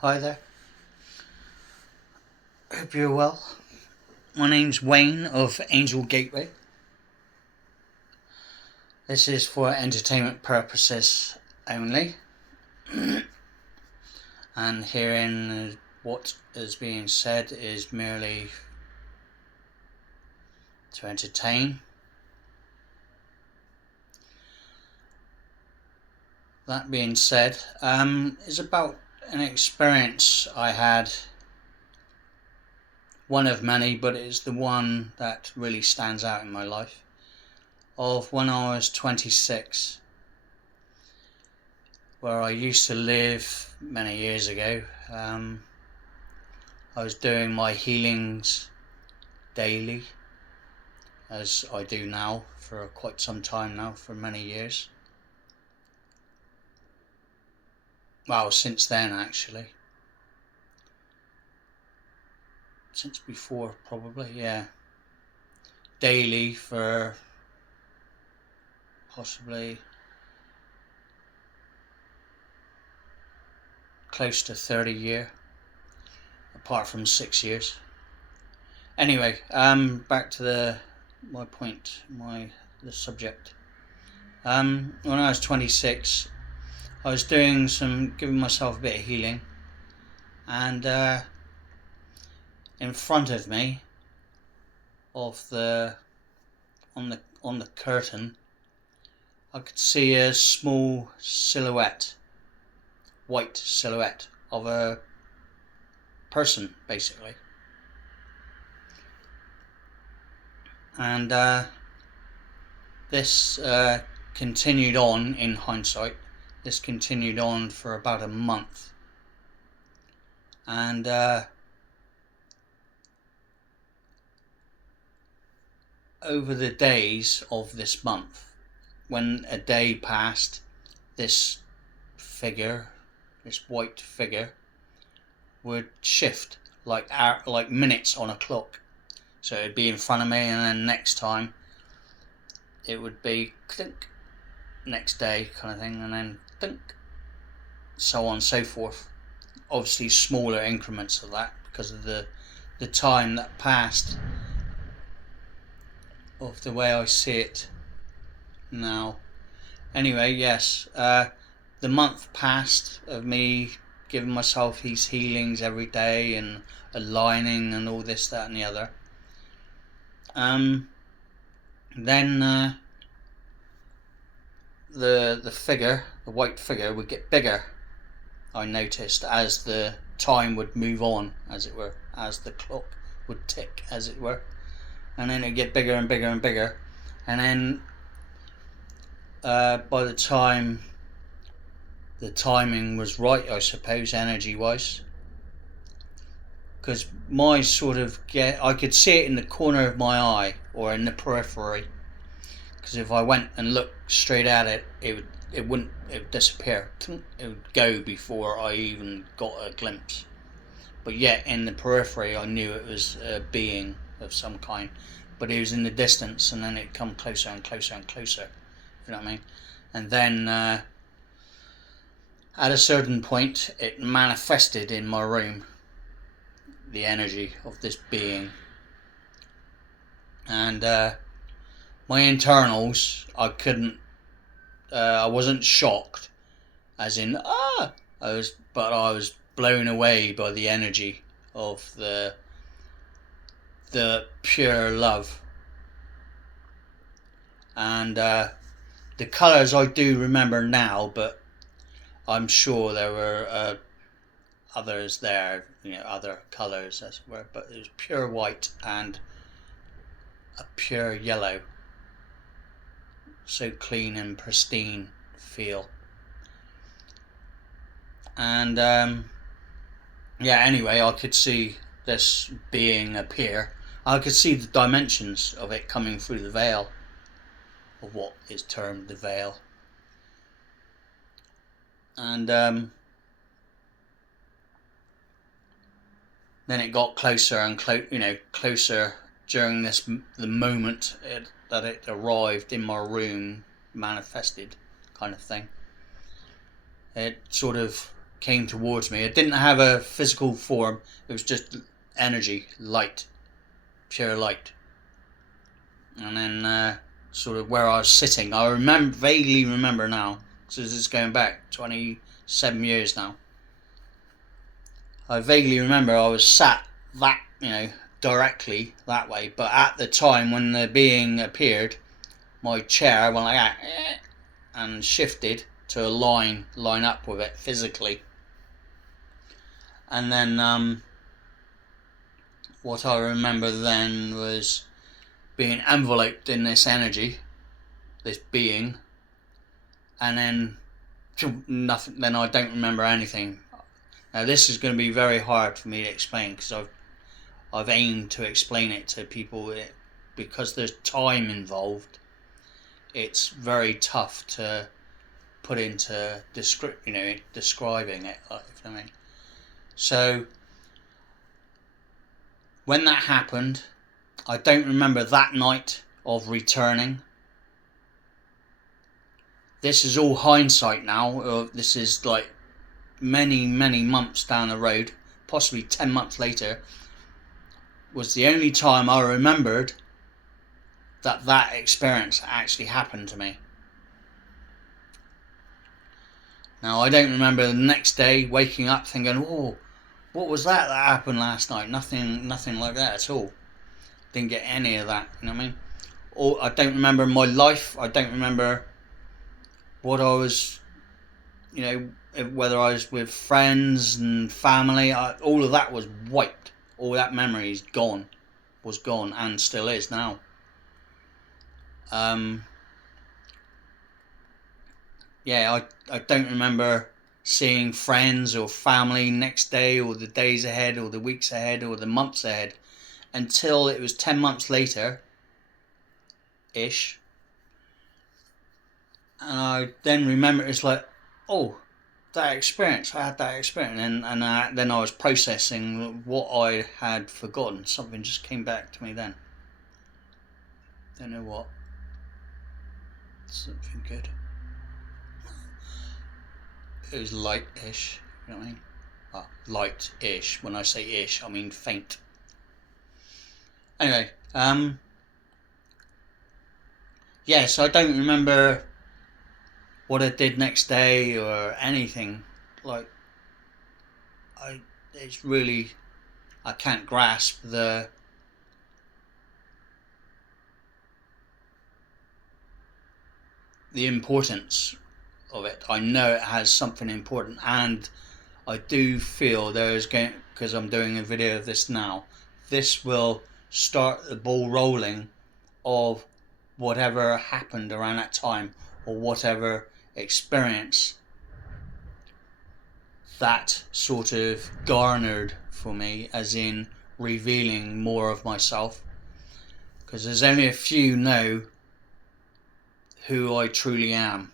Hi there, hope you're well. My name's Wayne of Angel Gateway. This is for entertainment purposes only, and hearing what is being said is merely to entertain. That being said, it's about an experience I had, one of many, but it's the one that really stands out in my life, of when I was 26, where I used to live many years ago. I was doing my healings daily, as I do now for quite some time now, for many years. Well, since then actually. Since before, probably, yeah. Daily for possibly close to 30 years, apart from 6 years. Anyway, back to my point, the subject. When I was 26, I was giving myself a bit of healing, and in front of me, on the curtain, I could see a small silhouette, white silhouette of a person, basically. And this continued on, in hindsight, this continued on for about a month. And over the days of this month, when a day passed, this white figure, would shift like minutes on a clock. So it'd be in front of me, and then next time it would be clink, next day kind of thing, and then clink, so on and so forth. Obviously smaller increments of that because of the time that passed, of the way I see it now. Anyway, yes, the month passed of me giving myself these healings every day and aligning and all this, that and the other. Then the figure, the white figure, would get bigger, I noticed, as the time would move on, as it were, as the clock would tick, as it were. And then it'd get bigger and bigger and bigger. And then by the time the timing was right, I suppose, energy-wise, because I could see it in the corner of my eye or in the periphery. Because if I went and looked straight at it, it would disappear. It would go before I even got a glimpse. But yet in the periphery, I knew it was a being of some kind. But it was in the distance, and then it'd come closer and closer and closer. You know what I mean? And then at a certain point, it manifested in my room, the energy of this being. And my internals, I wasn't shocked, as in, I was blown away by the energy of the pure love. And the colours I do remember now, but I'm sure there were others there, other colours as it were, but it was pure white and a pure yellow. So clean and pristine feel. And anyway, I could see this being appear. I could see the dimensions of it coming through the veil, of what is termed the veil. And then it got closer and closer during the moment that it arrived in my room, manifested, kind of thing. It sort of came towards me. It didn't have a physical form. It was just energy, light, pure light. And then sort of where I was sitting, I vaguely remember now, because this is going back 27 years now. I vaguely remember I was sat that, directly that way. But at the time when the being appeared, my chair went like that and shifted to line up with it physically. And then what I remember then was being enveloped in this energy, this being, and then nothing. Then I don't remember anything. Now this is going to be very hard for me to explain, because I've aimed to explain it to people, because there's time involved. It's very tough to put into describing it, if you know what I mean. So when that happened, I don't remember that night of returning. This is all hindsight now. This is like many months down the road, possibly 10 months later, was the only time I remembered that experience actually happened to me. Now I don't remember the next day waking up thinking, oh, what was that happened last night? Nothing like that at all. Didn't get any of that, you know what I mean? Or I don't remember my life. I don't remember what I was, whether I was with friends and family. All of that was wiped. All that memory is gone, was gone, and still is now. I don't remember seeing friends or family next day, or the days ahead, or the weeks ahead, or the months ahead, until it was 10 months later ish. And I then remember, it's like, oh, that experience, I had that experience, and then I was processing what I had forgotten. Something just came back to me then. Don't know what. Something good. It was light-ish, you know what I mean? Light-ish. When I say ish, I mean faint. Anyway, so I don't remember what I did next day or anything. Like, it's really, I can't grasp the importance of it. I know it has something important, and I do feel because I'm doing a video of this now, this will start the ball rolling of whatever happened around that time, or whatever experience that sort of garnered for me, as in revealing more of myself. Because there's only a few know who I truly am.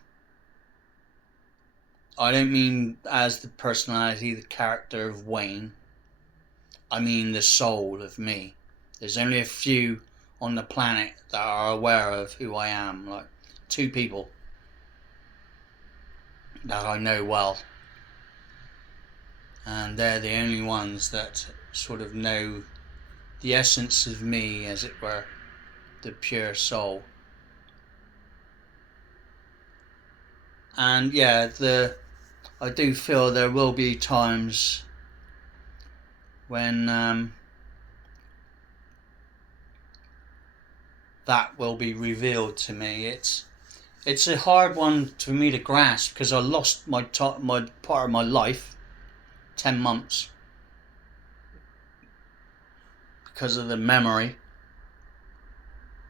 I don't mean as the personality, the character of Wayne. I mean the soul of me. There's only a few on the planet that are aware of who I am. Like 2 people that I know well. And they're the only ones that sort of know the essence of me, as it were, the pure soul. And I do feel there will be times when that will be revealed to me. It's a hard one for me to grasp, because I lost my part of my life, 10 months, because of the memory,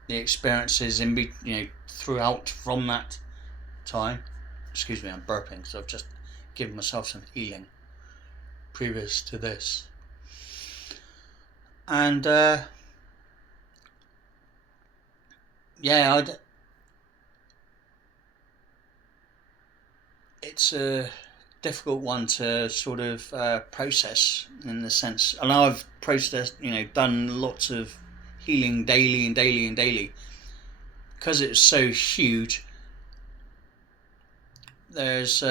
the experiences throughout from that time. Excuse me, I'm burping, because I've just given myself some healing previous to this. And it's a difficult one to sort of process, in the sense. I know I've processed, done lots of healing daily, because it's so huge. There's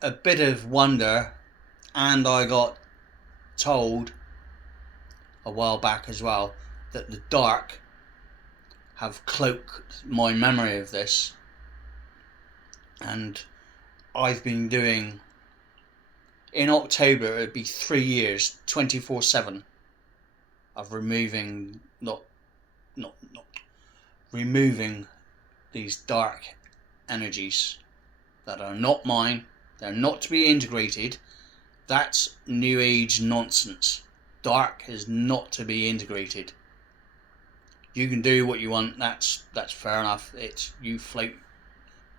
a bit of wonder, and I got told a while back as well that the dark have cloaked my memory of this, and I've been doing, in October it would be 3 years 24/7 of removing not removing these dark energies that are not mine. They're not to be integrated. That's new age nonsense. Dark is not to be integrated. You can do what you want, that's fair enough. It's you float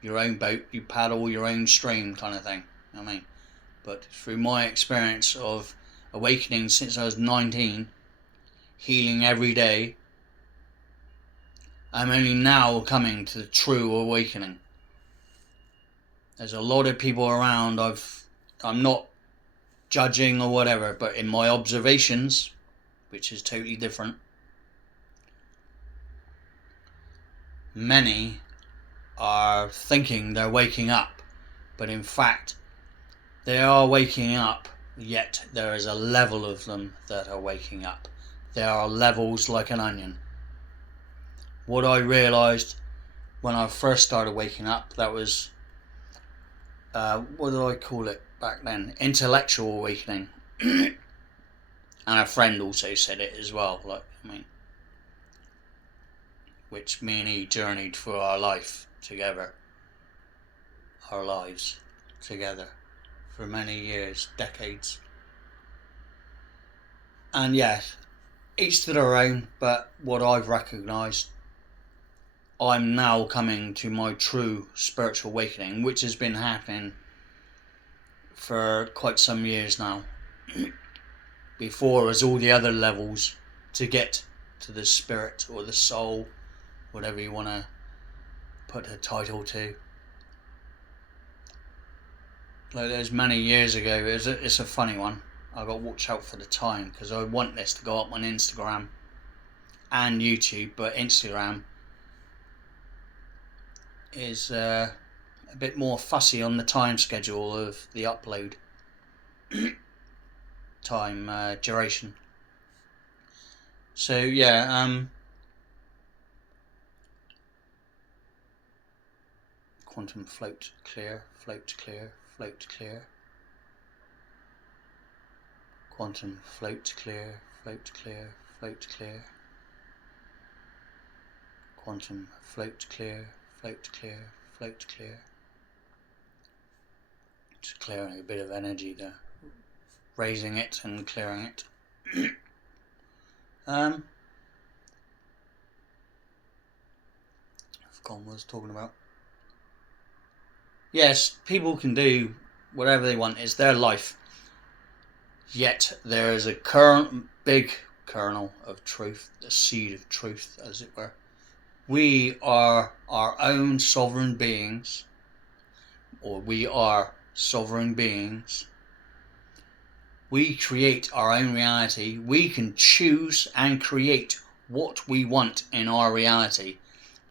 your own boat, you paddle your own stream kind of thing. I mean, but through my experience of awakening since I was 19, healing every day, I'm only now coming to the true awakening. There's a lot of people around. I'm not judging or whatever, but in my observations, which is totally different, many are thinking they're waking up, but in fact they are waking up, yet there is a level of them that are waking up. There are levels like an onion. What I realised when I first started waking up, that was what did I call it back then? Intellectual awakening. And a friend also said it as well, which me and he journeyed through our life together, our lives together for many years, decades. And yes, each to their own, but what I've recognised, I'm now coming to my true spiritual awakening, which has been happening for quite some years now. Before, was all the other levels to get to the spirit or the soul, whatever you want to put a title to. Like there's many years ago, it's a funny one. I got to watch out for the time because I want this to go up on Instagram and YouTube, but Instagram is a bit more fussy on the time schedule of the upload time duration. So yeah, quantum float clear, float clear, float clear. Quantum float clear, float clear, float clear. Quantum float clear, float clear, float clear. Just clearing a bit of energy there, raising it and clearing it. I've forgotten what I was talking about. Yes, people can do whatever they want. It's their life. Yet there is a big kernel of truth, the seed of truth, as it were. We are our own sovereign beings, or we are sovereign beings. We create our own reality. We can choose and create what we want in our reality.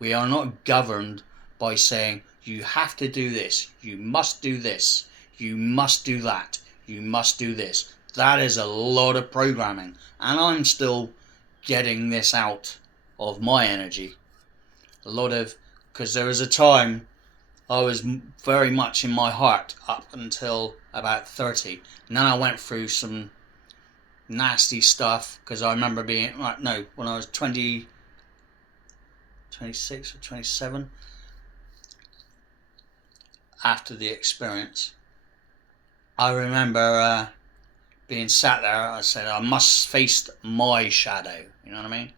We are not governed by saying, you have to do this, you must do this, you must do that, you must do this. That is a lot of programming, and I'm still getting this out of my energy. Because there was a time I was very much in my heart up until about 30. And then I went through some nasty stuff, because I remember when I was 26 or 27, after the experience, I remember being sat there. I said, I must face my shadow, you know what I mean?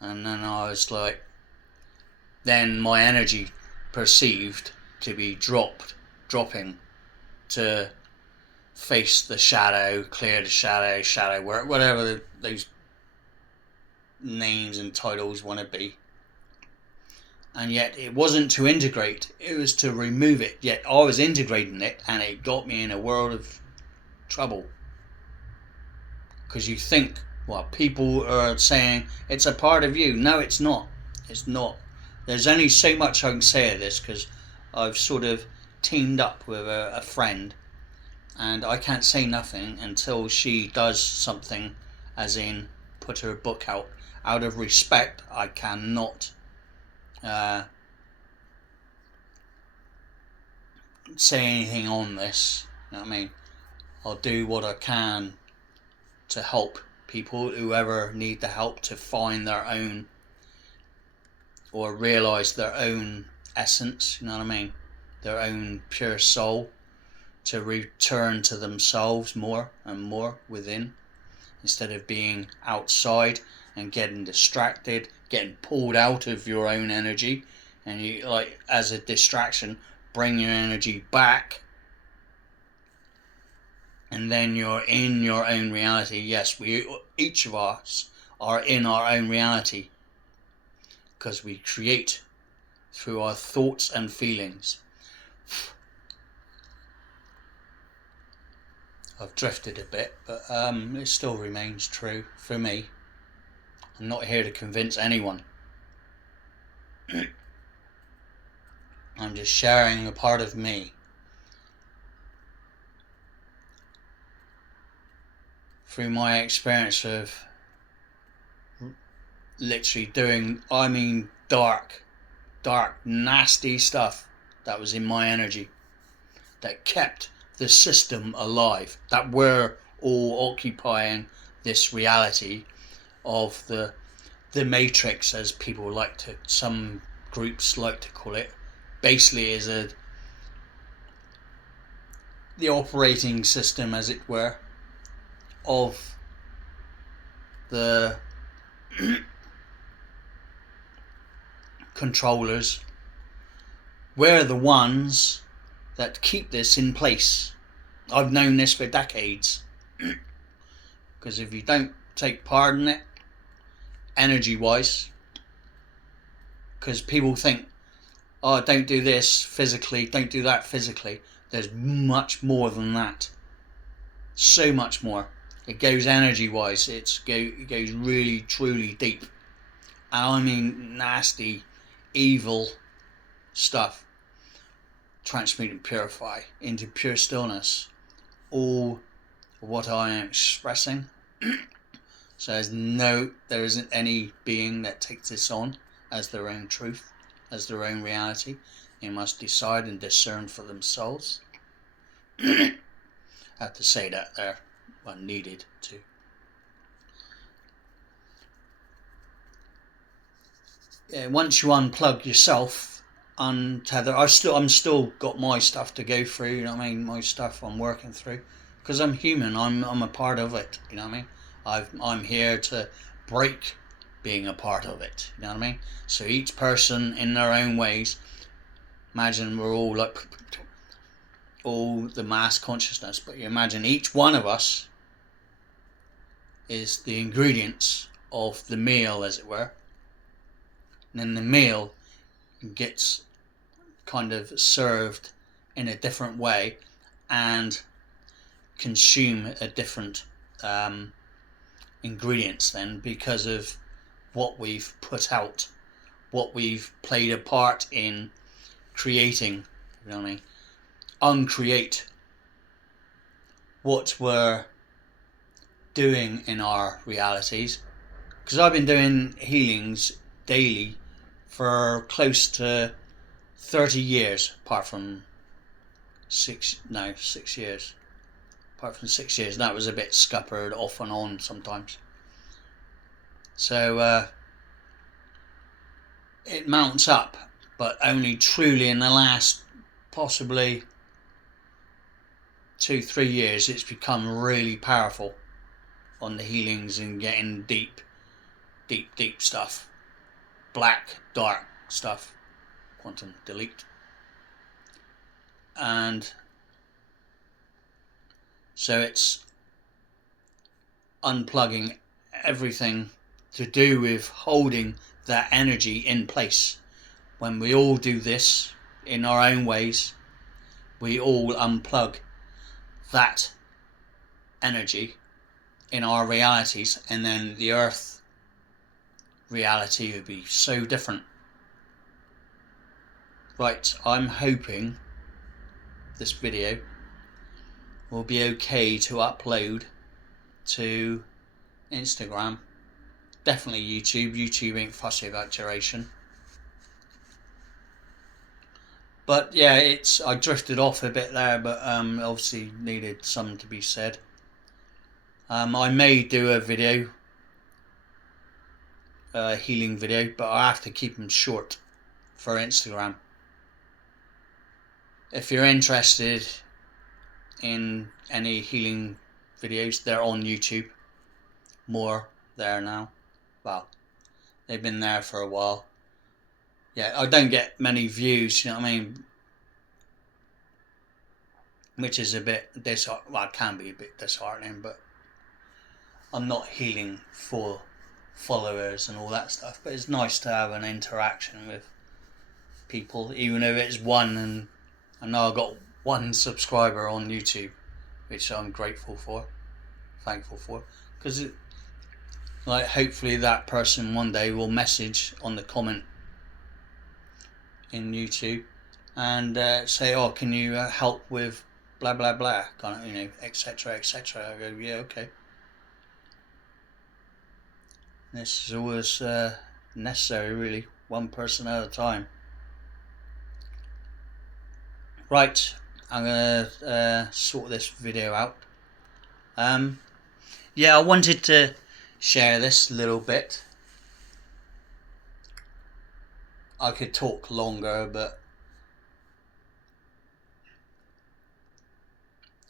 And then I was like, then my energy perceived to be dropping to face the shadow, clear the shadow work, whatever those names and titles want to be. And yet it wasn't to integrate, it was to remove it. Yet I was integrating it, and it got me in a world of trouble. Because you think, well, people are saying it's a part of you. No, it's not. It's not. There's only so much I can say of this, because I've sort of teamed up with a friend, and I can't say nothing until she does something, as in put her book out. Out of respect, I cannot say anything on this. You know what I mean? I'll do what I can to help people, whoever need the help, to find their own or realize their own essence. You know what I mean? Their own pure soul, to return to themselves more and more within, instead of being outside and getting distracted, getting pulled out of your own energy, and you, like, as a distraction, bring your energy back, and then you're in your own reality. Yes, each of us are in our own reality, because we create through our thoughts and feelings. I've drifted a bit, but it still remains true for me. I'm not here to convince anyone. I'm just sharing a part of me. Through my experience of literally doing, dark, nasty stuff that was in my energy, that kept the system alive, that we're all occupying this reality of the matrix, as people like to, some groups like to call it. Basically is the operating system, as it were, of the controllers. We're the ones that keep this in place. I've known this for decades. Because if you don't take part in it, energy wise, because people think, oh, don't do this physically, don't do that physically. There's much more than that. So much more. It goes energy wise. It goes really, truly deep. And I mean nasty, evil stuff. Transmute and purify into pure stillness. All what I am expressing. So there isn't any being that takes this on as their own truth, as their own reality. They must decide and discern for themselves. I have to say that there when needed to. Yeah, once you unplug yourself, untether. I'm still got my stuff to go through. You know what I mean? My stuff I'm working through, because I'm human. I'm a part of it. You know what I mean? I'm here to break being a part of it. You know what I mean? So each person in their own ways. Imagine we're all like all the mass consciousness, but you imagine each one of us is the ingredients of the meal, as it were. And then the meal gets kind of served in a different way and consume a different ingredients then, because of what we've put out, what we've played a part in creating. You know what I mean? Uncreate what we're doing in our realities. Because I've been doing healings daily for close to 30 years, apart from 6 years. Apart from 6 years, that was a bit scuppered off and on sometimes. So it mounts up, but only truly in the last possibly 2-3 years it's become really powerful on the healings and getting deep stuff, black, dark stuff, quantum delete. And so it's unplugging everything to do with holding that energy in place. When we all do this in our own ways, we all unplug that energy in our realities, and then the earth reality would be so different. Right, I'm hoping this video will be okay to upload to Instagram. Definitely YouTube. YouTube ain't fussy about duration. But yeah, I drifted off a bit there, but obviously needed something to be said. I may do a video, a healing video, but I have to keep them short for Instagram. If you're interested in any healing videos, they're on YouTube. More there now. Well, they've been there for a while. Yeah, I don't get many views, you know what I mean? Which is a bit disheartening. Well, it can be a bit disheartening, but I'm not healing for followers and all that stuff. But it's nice to have an interaction with people, even if it's one. And I know I got one subscriber on YouTube, which I'm grateful for, thankful for, because like hopefully that person one day will message on the comment in YouTube and say, "Oh, can you help with blah blah blah," kind of, you know, etc. etc. I go, "Yeah, okay." This is always necessary, really. One person at a time. Right, I'm gonna sort this video out. Yeah, I wanted to share this little bit. I could talk longer, but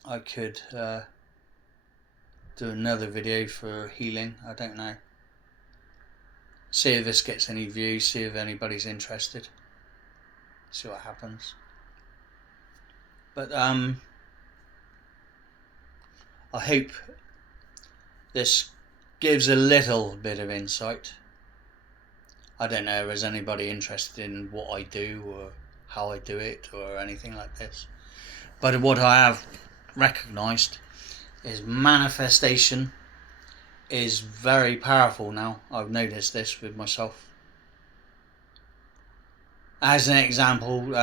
I could do another video for healing. I don't know. See if this gets any views, see if anybody's interested. See what happens. But I hope this gives a little bit of insight. I don't know if there's anybody interested in what I do or how I do it or anything like this. But what I have recognised is manifestation is very powerful now. I've noticed this with myself. As an example,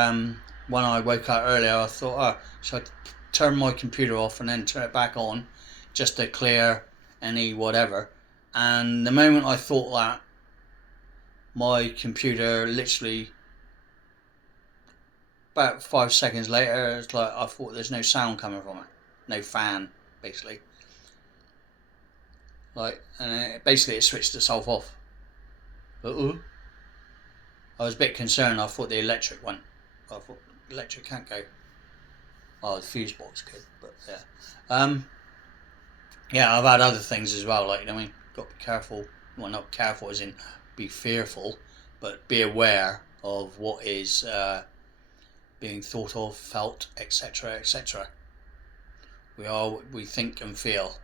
when I woke up earlier, I thought, oh, should I turn my computer off and then turn it back on just to clear any whatever? And the moment I thought that, my computer literally about 5 seconds later, it's like I thought there's no sound coming from it, no fan, basically. Like, and basically it switched itself off. I was a bit concerned. I thought the electric went. I thought the electric can't go. Oh, the fuse box could, but yeah. Yeah, I've had other things as well. Like, you know what I mean, got to be careful. Well, not careful as in be fearful, but be aware of what is being thought of, felt, etc., etc. We are what we think and feel.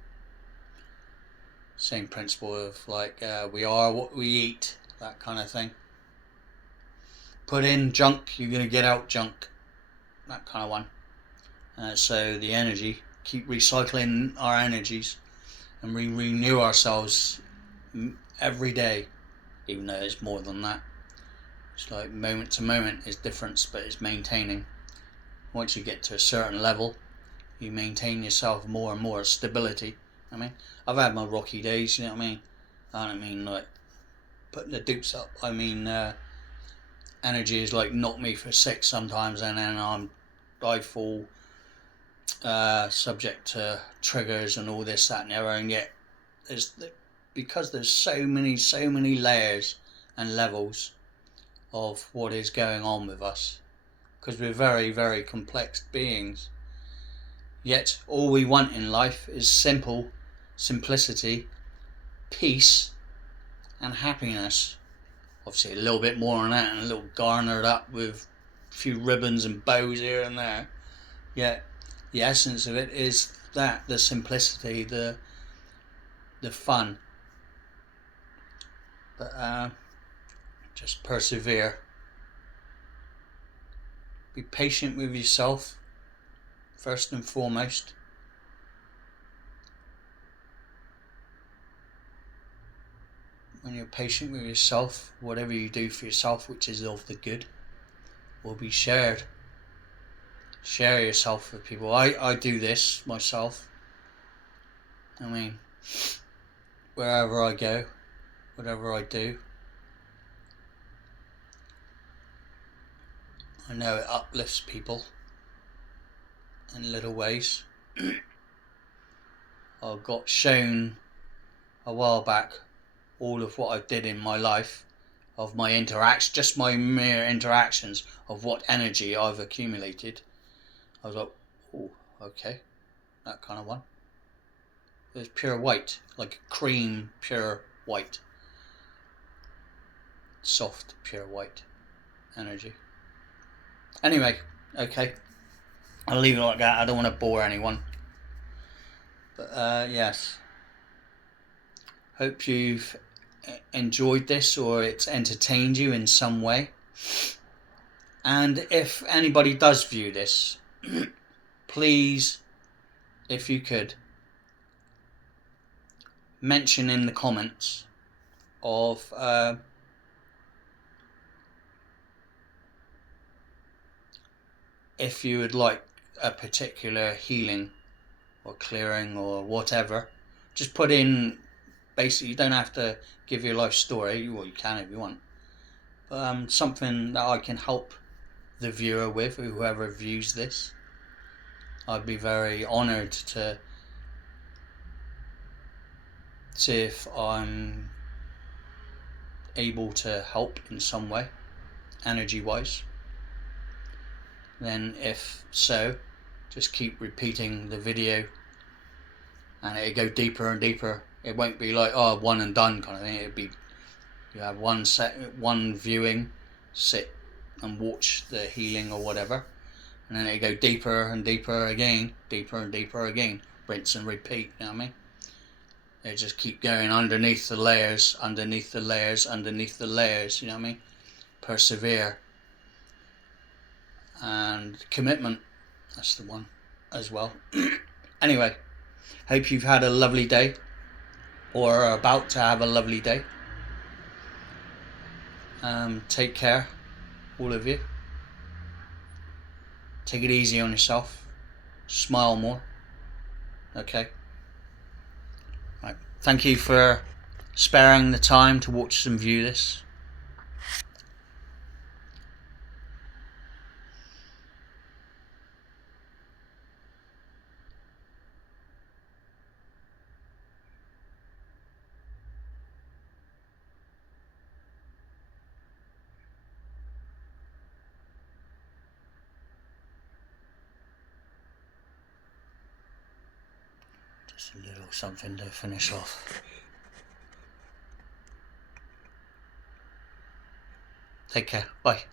Same principle of like we are what we eat, that kind of thing. Put in junk, you're going to get out junk, that kind of one. So the energy, keep recycling our energies and we renew ourselves every day, even though it's more than that. It's like moment to moment is different, but it's maintaining. Once you get to a certain level, you maintain yourself more and more stability. I mean, I've had my rocky days, you know what I mean? I don't mean like putting the dukes up. I mean energy is like knock me for 6 sometimes, and then I fall subject to triggers and all this, that, and the other. And yet, because there's so many layers and levels of what is going on with us, because we're very, very complex beings. Yet all we want in life is simplicity, peace, and happiness. Obviously a little bit more on that and a little garnered up with a few ribbons and bows here and there. Yet the essence of it is that, the simplicity, the fun. But just persevere. Be patient with yourself, first and foremost. When you're patient with yourself, whatever you do for yourself, which is of the good, will be shared. Share yourself with people. I do this myself. I mean, wherever I go, whatever I do, I know it uplifts people in little ways. I got shown a while back all of what I did in my life, of my interactions, just my mere interactions of what energy I've accumulated. I was like, oh, okay, that kind of one. It was pure white, like cream, pure white, soft, pure white energy. Anyway, okay, I'll leave it like that. I don't want to bore anyone. But yes, hope you've enjoyed this or it's entertained you in some way. And if anybody does view this, please, if you could, mention in the comments of if you would like a particular healing or clearing or whatever. Just put in, basically, you don't have to give your life story. Well, you can if you want. But something that I can help the viewer with, or whoever views this. I'd be very honoured to see if I'm able to help in some way, energy wise. Then if so, just keep repeating the video and it'll go deeper and deeper. It won't be like, oh, one and done kind of thing. It'd be, you have one viewing, sit and watch the healing or whatever, and then it'll go deeper and deeper again, deeper and deeper again, rinse and repeat, you know what I mean? They just keep going underneath the layers, underneath the layers, underneath the layers, you know what I mean? Persevere. And commitment, that's the one as well. Anyway, hope you've had a lovely day, or are about to have a lovely day. Take care, all of you. Take it easy on yourself. Smile more. Okay. Right. Thank you for sparing the time to watch and view this. Just a little something to finish off. Take care. Bye.